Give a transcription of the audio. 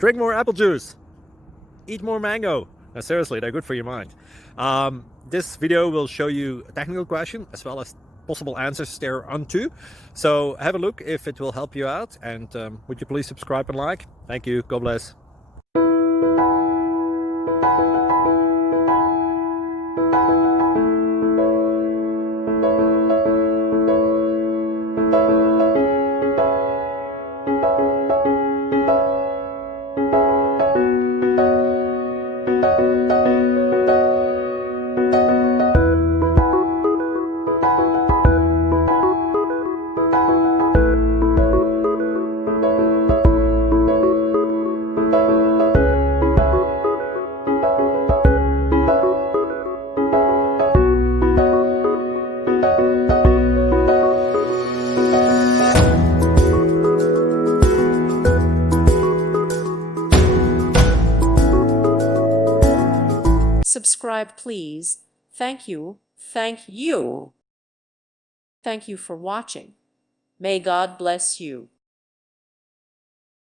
Drink more apple juice. Eat more mango. No, seriously, they're good for your mind. This video will show you a technical question as well as possible answers thereunto. So have a look if it will help you out, and would you please subscribe and like? Thank you. God bless. Subscribe, please. Thank you. Thank you. Thank you for watching. May God bless you.